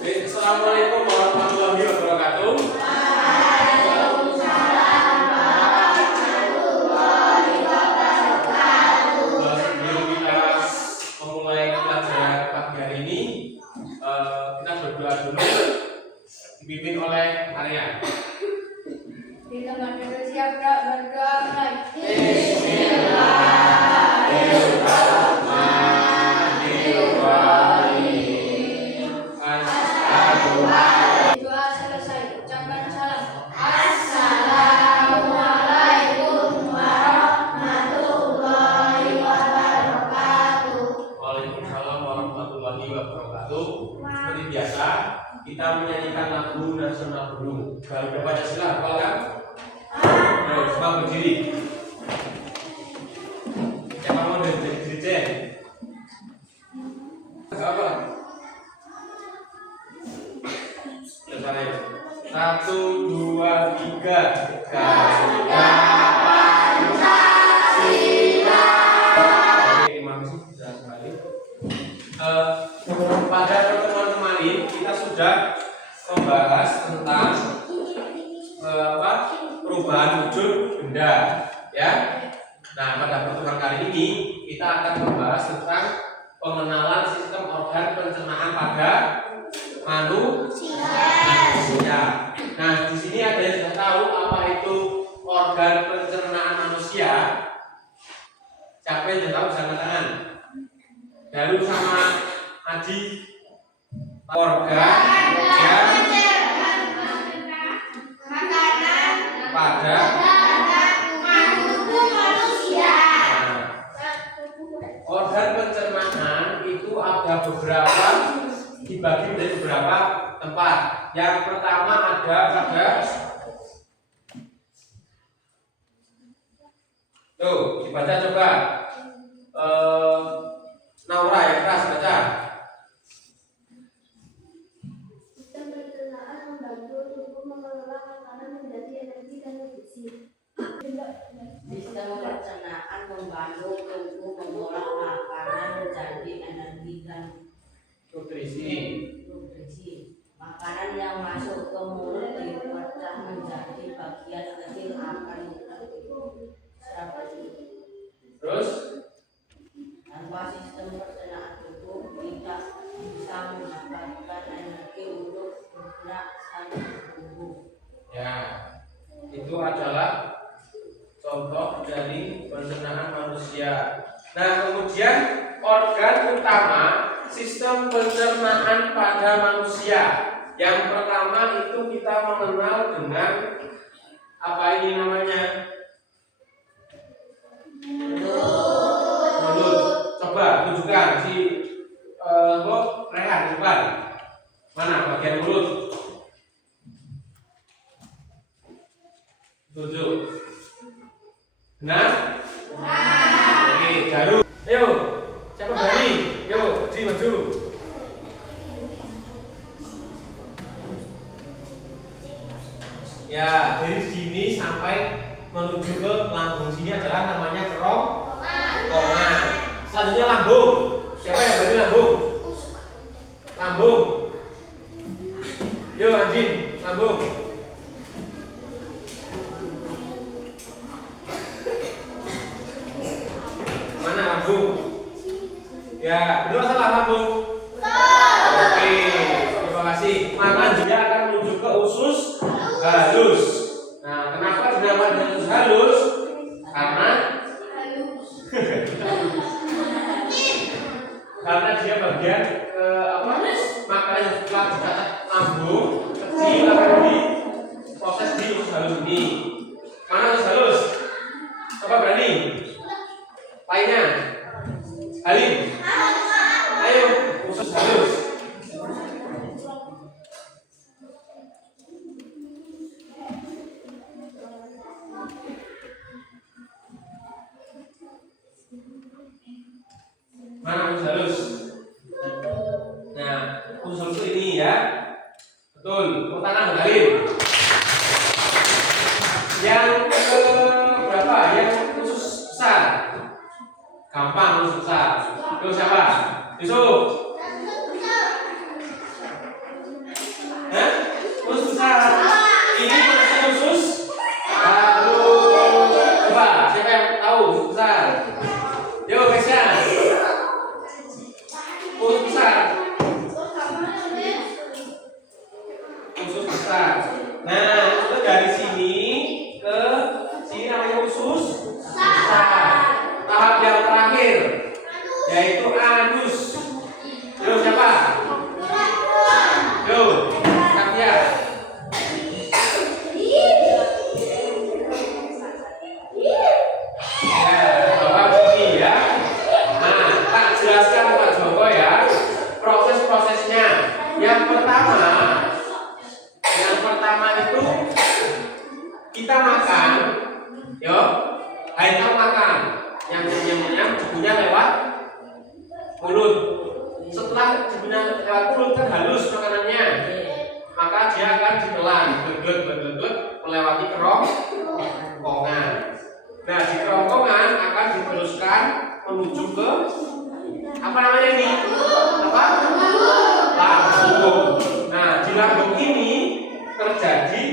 Assalamualaikum warahmatullahi wabarakatuh. Sebelum kita memulai pelajaran pagi hari ini, kita berdoa dulu, dipimpin oleh Arya. Kita siap berdoa mulai. Doa selesai, ucapkan salam. Assalamualaikum warahmatullahi wabarakatuh. Waalaikumsalam warahmatullahi wabarakatuh. Seperti biasa, kita menyanyikan lagu nasional dulu. Baru udah Pancasila, hafal kan? Ayo, semua berdiri. Siapa mau dari dirjen? Apa? Selesai. 1, 2, 3. Garuda Pancasila. Oke, terima kasih sudah kembali. Pada pertemuan kemarin kita sudah membahas tentang perubahan wujud benda, ya. Nah, pada pertemuan kali ini kita akan membahas tentang pengenalan sistem organ pencernaan pada manusia. Nah, di sini ada yang sudah tahu apa itu organ pencernaan manusia? Siapa yang sudah tahu bisa angkat tangan? Dalu sama Adi. Organ yang pada organ pencernaan itu ada beberapa, dibagi menjadi beberapa tempat. Yang pertama ada pada tuh, dibaca coba. Naura yang keras baca. Sistem pencernaan membantu tubuh mengelola makanan menjadi energi dan nutrisi. Sistem pencernaan membantu tubuh mengolah makanan menjadi energi dan Nutrisi. Makanan yang masuk ke mulut dipecah menjadi bagian kecil akan Terus tanpa sistem pencernaan tubuh tidak bisa mendapatkan energi untuk bergerak sampai tubuh. ya, itu adalah contoh dari pencernaan manusia. Nah, kemudian organ utama sistem pencernaan pada manusia. Yang pertama itu kita mengenal dengan apa ini namanya? Mulut. Coba tunjukkan si Rehan depan. Mana bagian mulut? Tunjuk. Benar? Oke, Garu. Ayo, siapa berani? Yuk, di maju. Ya, dari sini sampai menuju ke lambung sini adalah namanya kerongkongan. Selanjutnya lambung. Siapa yang berani lambung? Lambung. Yuk, Anjing, lambung. Mana lambung? Ya, benar salah lambung? Oke, terima kasih. Maka dia akan menuju ke usus halus. Nah, kenapa dinamakan usus halus? Karena dia bagian makanan yang setelah dikata lambung kecil akan diproses di usus halus ini. Mana usus halus? Coba berani? Lainnya? Halim? Ayo, usus halus. Mana usus halus? Nah, usus halus ini ya. Betul. Tepuk tangan Halim. usus besar. Usus besar. Nah, itu dari sini ke sini namanya usus besar. Tahap yang terakhir yaitu anus. Yo siapa? Yo, Satya. Bapak begini ya. Nah, tak jelaskan Pak Joko ya proses-prosesnya. Yang pertama itu kita makan, yo, Haikal makan, yang dibunya lewat mulut. Setelah dibunya lewat mulut kan halus makanannya, maka dia akan ditelan, glek melewati kerongkongan. Nah, di kerongkongan akan diteruskan menuju ke apa namanya ini? Apa? Lambung. Nah, di lambung ini terjadi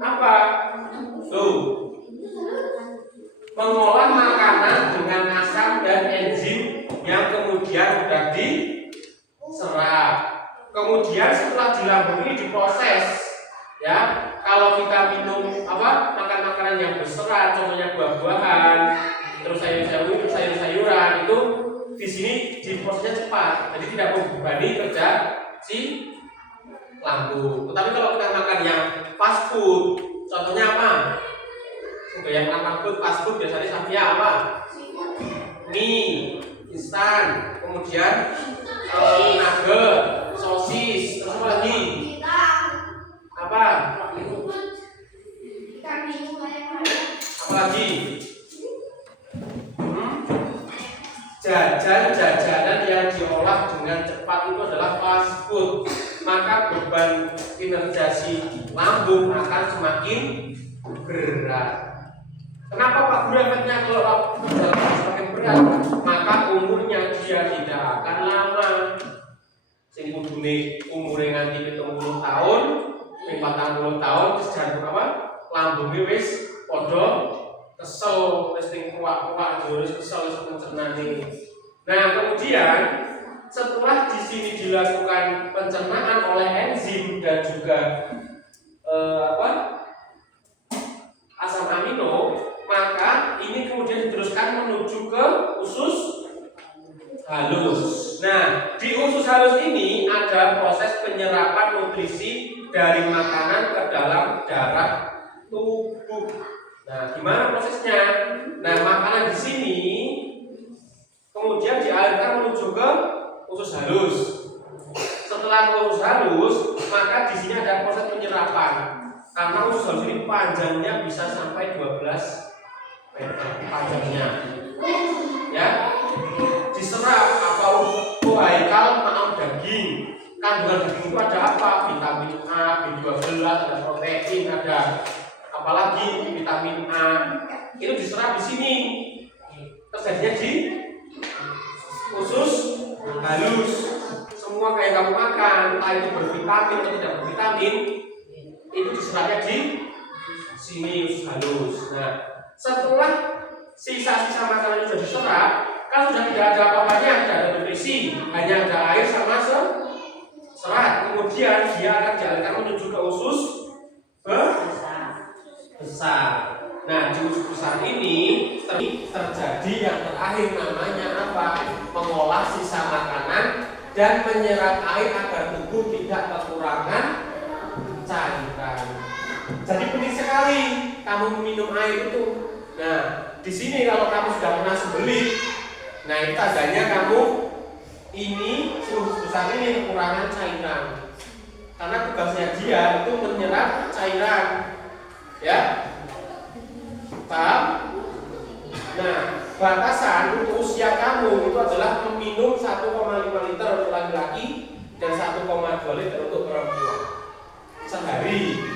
apa? Tuh, mengolah makanan dengan asam dan enzim yang kemudian sudah diserap. Kemudian setelah di lambung ini diproses, ya. Kalau kita minum makan makanan yang berserat, contohnya buah-buahan, terus sayur-sayuran itu di sini diprosesnya cepat, jadi tidak membebani kerja si lambung. Tetapi kalau kita makan yang fast food, contohnya apa? Untuk yang makan fast food biasanya sampai apa? Mie instan, kemudian nugget, sosis, terus apa lagi? Apa? Apa lagi? Jajanan yang diolah dengan cepat itu adalah fast food. Maka beban kinerja si lambung akan semakin berat. Kenapa Pak Guru efeknya kalau semakin berat? Maka umurnya dia tidak akan lama. Sing kudune umure nganti 70 tahun, 40 tahun terus jantung apa? Lambungnya wis padha kesel, wis ning kuak-kuak wis kesel wis pencernaan. Nah, kemudian setelah di sini dilakukan pencernaan oleh enzim dan juga asam amino, maka ini kemudian diteruskan menuju ke usus halus. Nah, di usus halus ini ada proses penyerapan nutrisi dari makanan ke dalam darah tubuh. Nah, gimana prosesnya? Nah, makanan di sini kemudian dialirkan menuju ke usus halus. Setelah ke usus halus, maka di sini ada proses penyerapan. Karena usus halus ini panjangnya bisa sampai 12 meter panjangnya. Ya, diserap apa Haikal maaf daging. Kandungan daging itu ada apa? Vitamin A, B12, ada protein, ada apalagi vitamin A. Itu diserap di sini. Terjadinya di usus halus. Semua kayak kamu makan, entah itu bervitamin atau tidak bervitamin, itu diserapnya di sini usus halus. Nah, setelah sisa-sisa makanan itu sudah diserap, kan sudah tidak ada apa-apanya, tidak ada nutrisi, hanya ada air sama serat. Kemudian dia akan dialirkan menuju ke usus besar. Nah, di usus besar ini terjadi yang terakhir namanya apa? Mengolah sisa makanan dan menyerap air agar tubuh tidak kekurangan cairan. Jadi penting sekali kamu minum air itu. Nah, di sini kalau kamu sudah pernah sembelit, nah itu tandanya kamu ini usus besar ini kekurangan cairan. Karena tugasnya dia itu menyerap cairan. Ya. Paham? Nah, batasan untuk usia kamu itu adalah meminum 1,5 liter untuk laki-laki dan 1,2 liter untuk perempuan sehari.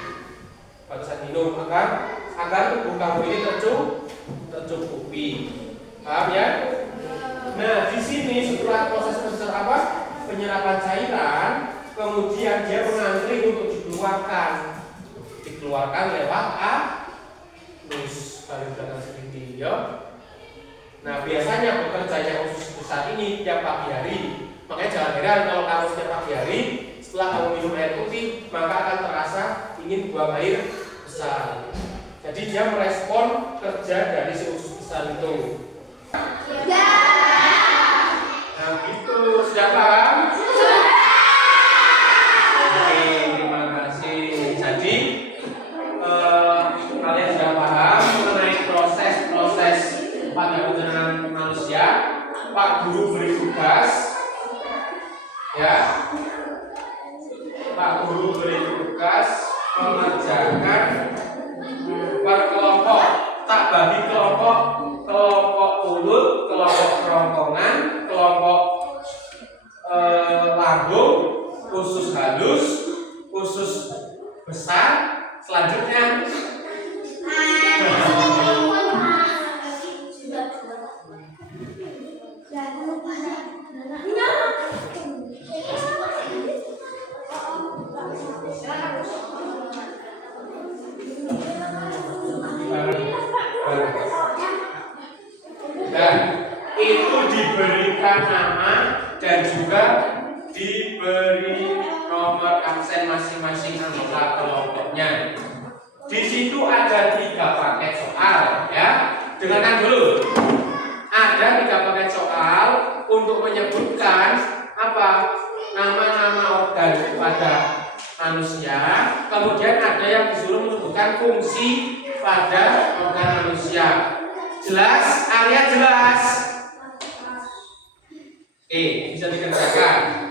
Batasan minum agar tubuh kamu ini tercukupi. Paham ya? Nah, di sini setelah proses penyerapan cairan, kemudian dia mengantri untuk dikeluarkan lewat anus. Paling belakang sedikit, ya. Nah, biasanya bekerjanya usus besar ini tiap pagi hari Makanya jangan heran kalau kamu setiap pagi hari setelah kamu minum air putih maka akan terasa ingin buang air besar. Jadi dia merespon kerja dari si usus besar itu. Nah gitu, sudah paham? Oke, terima kasih. Jadi kalian sudah paham mengenai proses-proses pada pencernaan manusia. Pak Guru beri tugas, ya. Pak Guru beri tugas mengerjakan per kelompok, tak bagi kelompok, kelompok mulut, kelompok kerongkongan, kelompok lambung, usus halus, usus besar. Selanjutnya dan itu diberikan nama dan juga diberi nomor absen masing-masing anggota kelompoknya. Di situ ada 3 paket soal, ya. Dengarkan dulu. Ada 3 paket soal untuk menyebutkan apa nama-nama organ pada manusia. Kemudian ada yang disuruh menyebutkan fungsi pada organ manusia. Jelas? Area jelas? Bisa dikerjakan.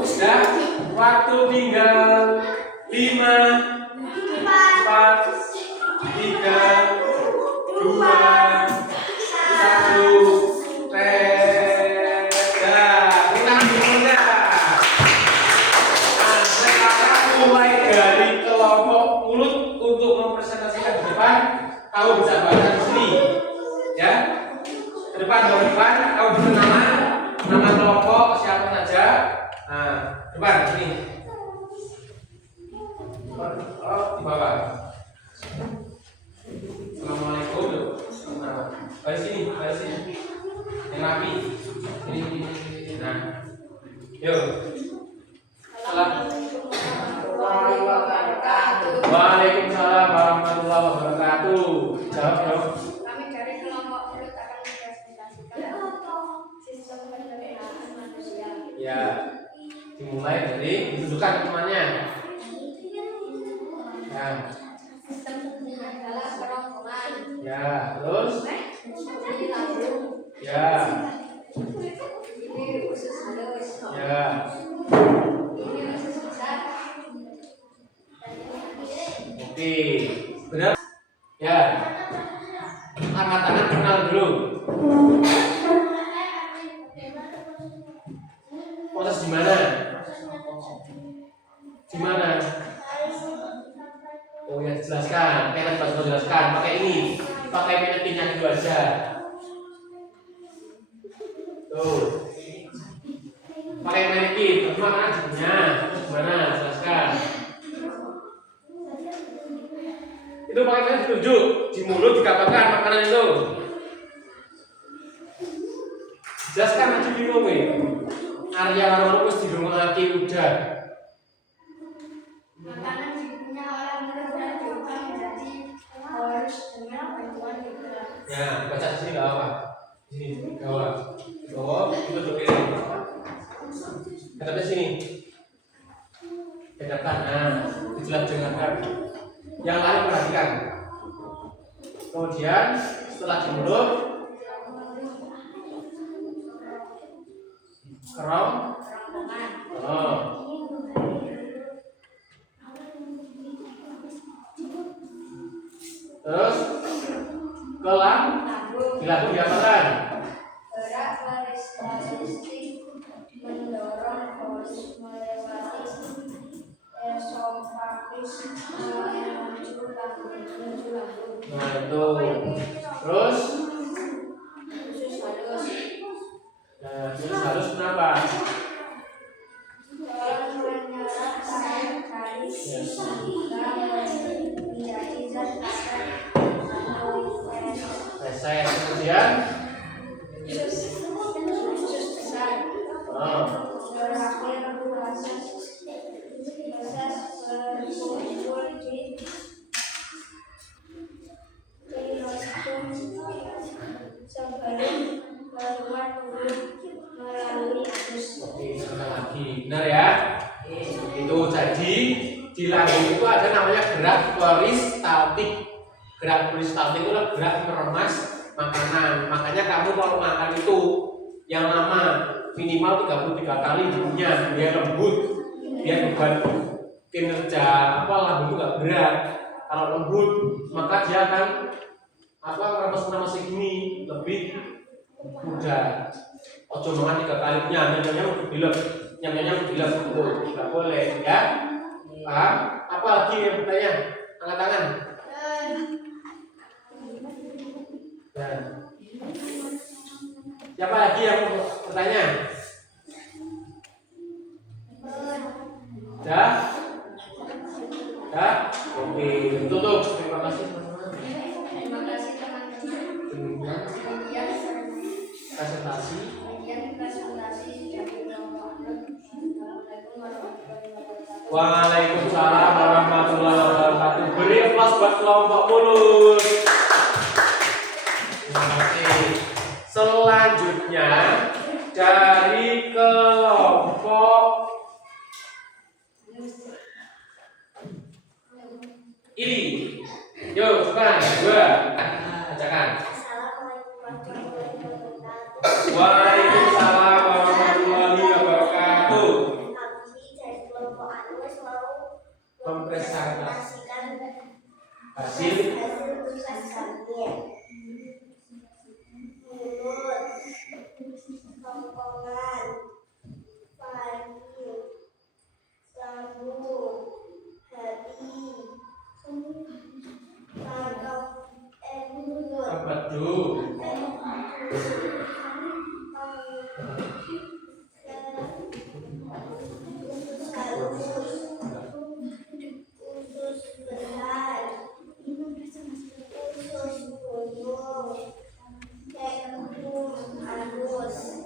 Sudah, waktu tinggal 5, 4, 3, 2, 1. Mulai dari kelompok mulut untuk mempresentasikan di depan, kamu bisa baca di sini, ya. Ke depan, kamu bisa nama kelompok siapa saja. Nah, depan sini. Oh, di bawah. Assalamualaikum. Nah, balik sini. Yang rapi. Ini. Nah, yuk. Waalaikumsalam warahmatullahi wabarakatuh. Jawab dong. Kami dari kelompok mulut akan mempresentasikan sistem pencernaan manusia. Ya, dimulai dari ditentukan temannya. Ya. Sistem pencernaan adalah kerongkongan. Ya, terus. Ini lambung. Ya. Ini usus halus. Ya. Ini usus besar. Oke, benar? Ya. Angkat tangan kenal dulu. Proses di mana? Di mana? Oh ya, jelaskan. Kita harus jelaskan. Pakai ini. Pakai penetinnya dulu aja. Tuh. Pakai penetin. Bagaimana jadinya? Gimana? Jelaskan. Itu pakai ditunjuk di mulut dikatakan makanan itu. Jelaskan aja bingung ya. Area orang wis dirungokake udah. Makanan dipunya orang mulut dan diubah menjadi harus dengan bantuan lidah. Ya, baca di sini nggak apa. Di sini bawah. Bawah itu dulu. Kata sini. Katakan, nah, dijelaskan. Yang lain perhatikan. Kemudian setelah di mulut kerong. Oh. Terus kelang dilakukan diapakan? Gerak peristaltik mendorong hos melewati esofagus menuju lambung. Nah itu. Terus Usus halus. nah, terus harus kenapa? Menyerap air dari menjadi zat asal atau Feses. Kemudian usus besar. Berakhir proses berkumpul di kolostrum sebelum keluar melalui usus. oke, sekali lagi. Benar ya? Itu jadi di lambung itu ada namanya gerak peristaltik. Gerak peristaltik itu adalah gerak meremas makanan. Makanya kamu kalau makan itu yang lama minimal 33 kali dulunya biar lembut, biar bukan kinerja lambung itu nggak berat. Kalau lembut maka dia akan meremas segini lebih mudah. Ojo makan 3 kali nyamnya udah bilang nggak boleh ya. Paham? Apa lagi yang bertanya? Angkat tangan. Nah. Siapa lagi yang mau bertanya? Dah? Oke, tutup. Terima kasih teman-teman. Terima kasih teman-teman. Presentasi. Waalaikumsalam warahmatullahi wabarakatuh. Beri aplaus buat kelompok mulus. Terima kasih. Selanjutnya dari kelompok ini. Yuk, cepat. 2. Bacakan. Waalaikumsalam warahmatullahi wabarakatuh. Mempresentasikan hasil tulisannya. Mulut, kerongkongan, faring, lambung, hati, mulut, Abadu.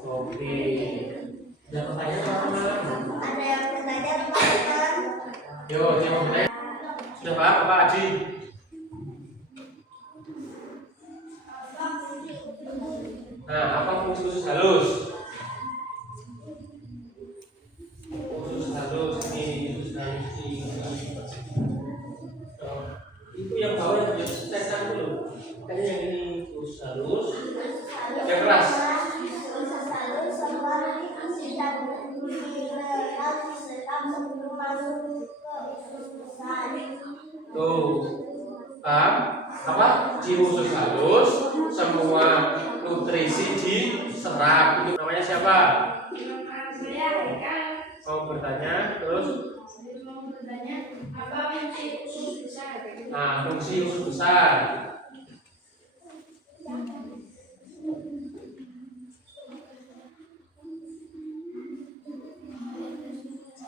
Oke. Ada pertanyaan teman-teman? Ada yang bertanya teman-teman? Yo, yang bertanya. Sudah paham Pak Haji? Nah, apa fungsi usus halus? Usus halus ini, usus halus ini. Itu yang bawah yang tekan dulu. Kayaknya yang ini usus halus. Yang keras. Tuh, paham? Apa? Di usus halus semua nutrisi diserap. Itu namanya siapa? Mau bertanya terus? Apa fungsi usus besar? Nah, fungsi usus besar.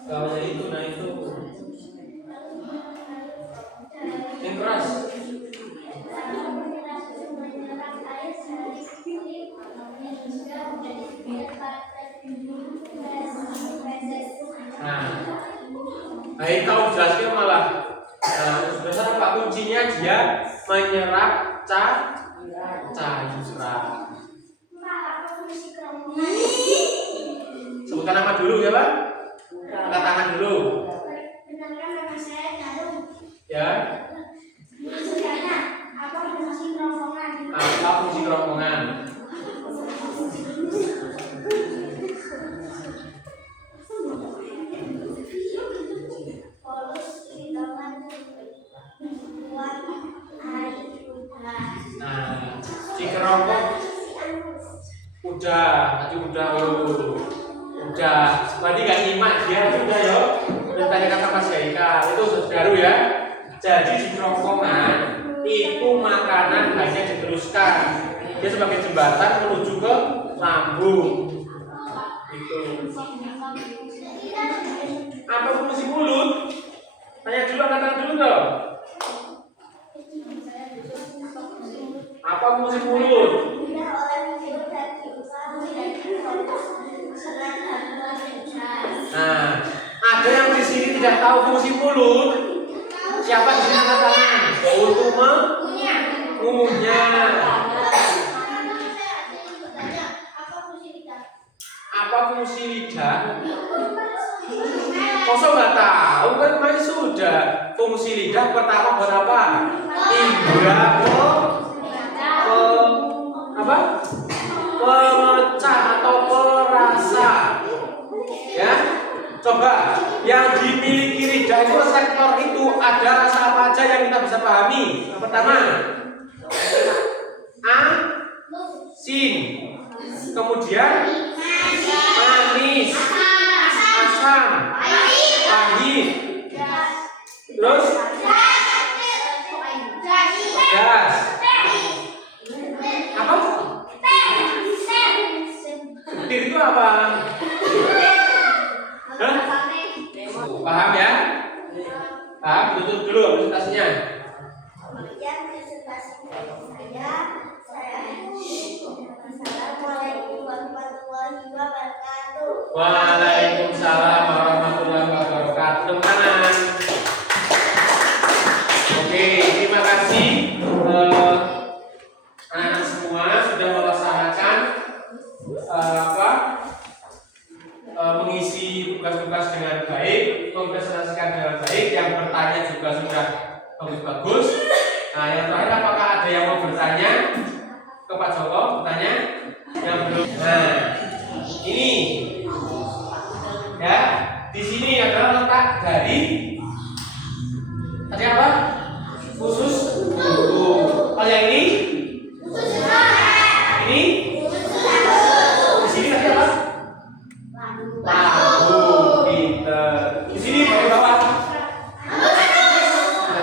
Kalau itu, nah itu yang keras. Nah, ini tahu jelasnya malah. Nah, usus besar apa kuncinya? Dia menyerap cairan. Sebutkan nama dulu ya Pak. Angkat tangan dulu. Benarkah nama saya Jarum? Ya. Apa fungsi kerongkongan? Apa fungsi kerongkongan? Polus hidangan buat air udara. Nah, si kerongkong udah udah. Tadi nggak nyimak dia udah yo. Tanya kata Mas Yaika itu baru ya. Jadi di kerongkongan itu makanan hanya diteruskan. Dia sebagai jembatan menuju ke lambung. Itu. Apa fungsi mulut? Tanya dulu, angkat tangan dulu dong. Apa fungsi mulut? Nah, ada yang di sini tidak tahu fungsi mulut. Siapa di sini angkat tangan? Untuk mengunyah. Apa fungsi lidah? Kosong nggak tahu kan kemarin sudah. Fungsi lidah pertama buat apa? Indra apa? Pemecah atau perasa. Ya, coba yang dimiliki lidah itu reseptor itu ada rasa apa aja yang kita bisa pahami? Pertama, asin, kemudian manis, asam, pahit, terus pedas. Apa? Petir itu apa? Hah? Paham ya? Paham? Tutup dulu presentasinya. Waalaikumsalam warahmatullahi wabarakatuh. Tepuk tangan. Oke, terima kasih anak semua sudah melaksanakan mengisi tugas-tugas dengan baik, mempresentasikan dengan baik, yang bertanya juga sudah bagus-bagus. Nah, yang terakhir apakah ada yang mau bertanya ke Pak Joko? Bertanya? Yang belum. Nah, ini ya, di sini adalah letak dari tadi apa? Khusus buku. Kalau yang ini? Ini? Di sini tadi apa? Lampu. Pinter. Di sini bagian bawah.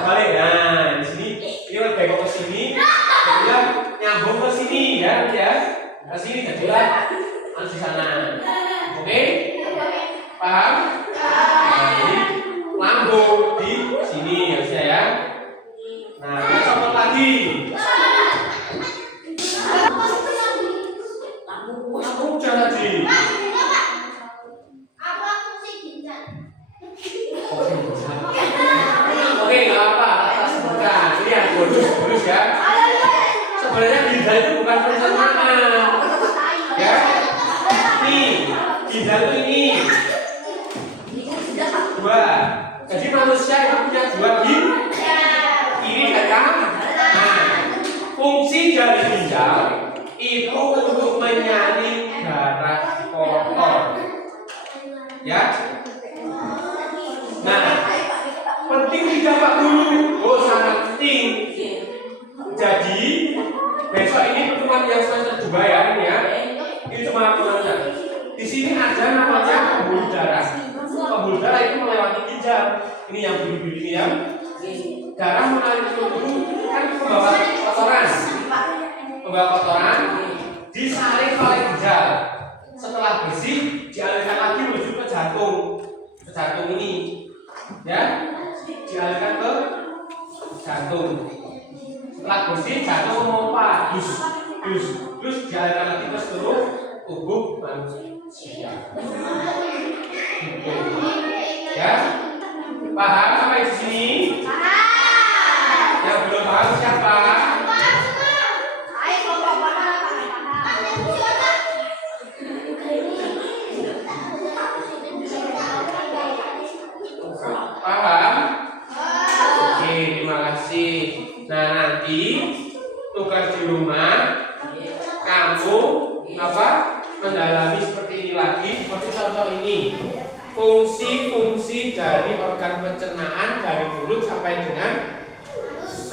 Balik. Nah, di sini ini bengkok ke sini, kemudian nyambung ke sini ya, ke sini jadilah di sana. Oke? Paham? Nah, ini lambung di sini harusnya ya. Nah, kita contoh lagi. Lambung udah tadi. Oke, nggak apa-apa. Kita sebutkan. Ini yang bonus ya. Sebenarnya ginjal itu bukan pencernaan. Ya. Nih, ginjal itu ini. Dua. Jadi manusia itu punya dua kiri dan kanan. Nah, fungsi dari ginjal itu untuk menyaring darah kotor. Ya. Nah, penting tidak Pak Guru? Oh, sangat penting. Jadi besok ini pertemuan yang semester 2 ya, ini ya. Ini cuma pertemuan. Di sini ada namanya pembuluh darah. Pembuluh darah itu melewati ginjal. Ini yang biru-biru ini ya. Darah mengalir ke tubuh kan membawa kotoran. Membawa kotoran disaring oleh ginjal. Setelah bersih dialirkan lagi menuju ke jantung. Ke jantung ini. Ya. Dialirkan ke jantung. Setelah bersih jantung memompa dus dialirkan lagi ke seluruh tubuh manusia. Ya, paham sampai di sini? Yang belum paham siapa? Paham? Oke, terima kasih. Nah, nanti tugas di rumah kamu mendalami seperti ini lagi, seperti contoh ini. Fungsi-fungsi dari organ pencernaan dari mulut sampai dengan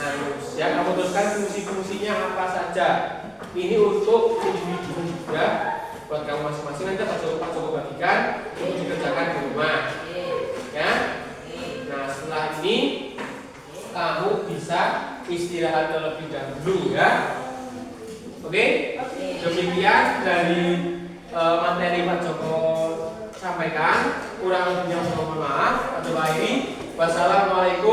anus. Ya, kamu teruskan fungsi-fungsinya apa saja. Ini untuk individu juga, buat kamu masing-masing. Nanti Pak Joko bagikan untuk dikerjakan di rumah. Ya. Nah, setelah ini kamu bisa istirahat terlebih dahulu ya. Oke? Demikian dari materi Pak Joko sampaikan. Kurang lebihnya mohon maaf. Atau ini Wassalamualaikum